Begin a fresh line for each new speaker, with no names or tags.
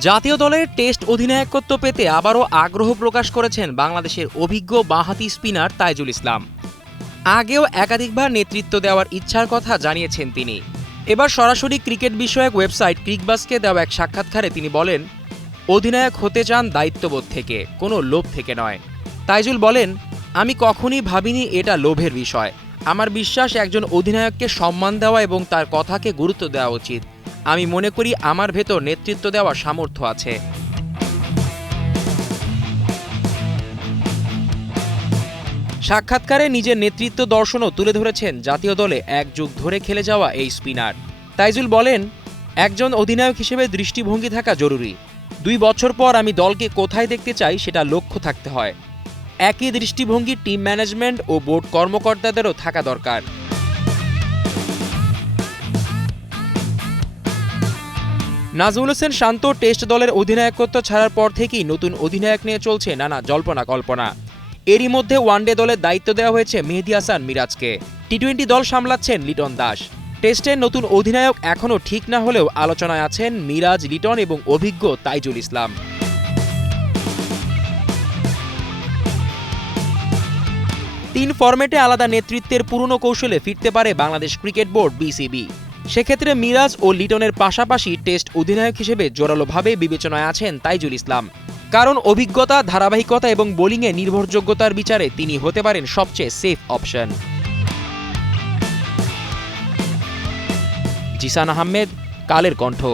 জাতীয় দলের টেস্ট অধিনায়কত্ব পেতে আবারও আগ্রহ প্রকাশ করেছেন বাংলাদেশের অভিজ্ঞ বাঁহাতি স্পিনার তাইজুল ইসলাম। আগেও একাধিকবার নেতৃত্ব দেওয়ার ইচ্ছার কথা জানিয়েছেন তিনি। এবার সরাসরি ক্রিকেট বিষয়ক ওয়েবসাইট ক্রিকবাসকে দেওয়া এক সাক্ষাৎকারে তিনি বলেন, অধিনায়ক হতে চান দায়িত্ববোধ থেকে, কোনো লোভ থেকে নয়। তাইজুল বলেন, আমি কখনই ভাবিনি এটা লোভের বিষয়। আমার বিশ্বাস একজন অধিনায়ককে সম্মান দেওয়া এবং তার কথাকে গুরুত্ব দেওয়া উচিত। আমি মনে করি আমার ভেতর নেতৃত্ব দেওয়ার সামর্থ্য আছে। সাক্ষাৎকারে নিজের নেতৃত্ব দর্শনও তুলে ধরেছেন জাতীয় দলে এক যুগ ধরে খেলে যাওয়া এই স্পিনার। তাইজুল বলেন, একজন অধিনায়ক হিসেবে দৃষ্টিভঙ্গি থাকা জরুরি। দুই বছর পর আমি দলকে কোথায় দেখতে চাই সেটা লক্ষ্য থাকতে হয়। একই দৃষ্টিভঙ্গি টিম ম্যানেজমেন্ট ও বোর্ড কর্মকর্তাদেরও থাকা দরকার। নাজমুল হোসেন শান্ত টেস্ট দলের অধিনায়কত্ব ছাড়ার পর থেকেই নতুন অধিনায়ক নিয়ে চলছে নানা জল্পনা কল্পনা। এরই মধ্যে ওয়ানডে দলের দায়িত্ব দেওয়া হয়েছে মেহেদি হাসান মিরাজকে। টি টোয়েন্টি দল সামলাচ্ছেন লিটন দাস। টেস্টের নতুন অধিনায়ক এখনও ঠিক না হলেও আলোচনায় আছেন মিরাজ, লিটন এবং অভিজ্ঞ তাইজুল ইসলাম। তিন ফরম্যাটে আলাদা নেতৃত্বের পুরনো কৌশলে ফিরতে পারে বাংলাদেশ ক্রিকেট বোর্ড বিসিবি। সেক্ষেত্রে মিরাজ ও লিটনের পাশাপাশি টেস্ট অধিনায়ক হিসেবে জোরালোভাবে বিবেচনায় আছেন তাইজুল ইসলাম। কারণ অভিজ্ঞতা, ধারাবাহিকতা এবং বোলিংয়ে নির্ভরযোগ্যতার বিচারে তিনি হতে পারেন সবচেয়ে সেফ অপশন। জিসান আহমেদ, কালের কণ্ঠ।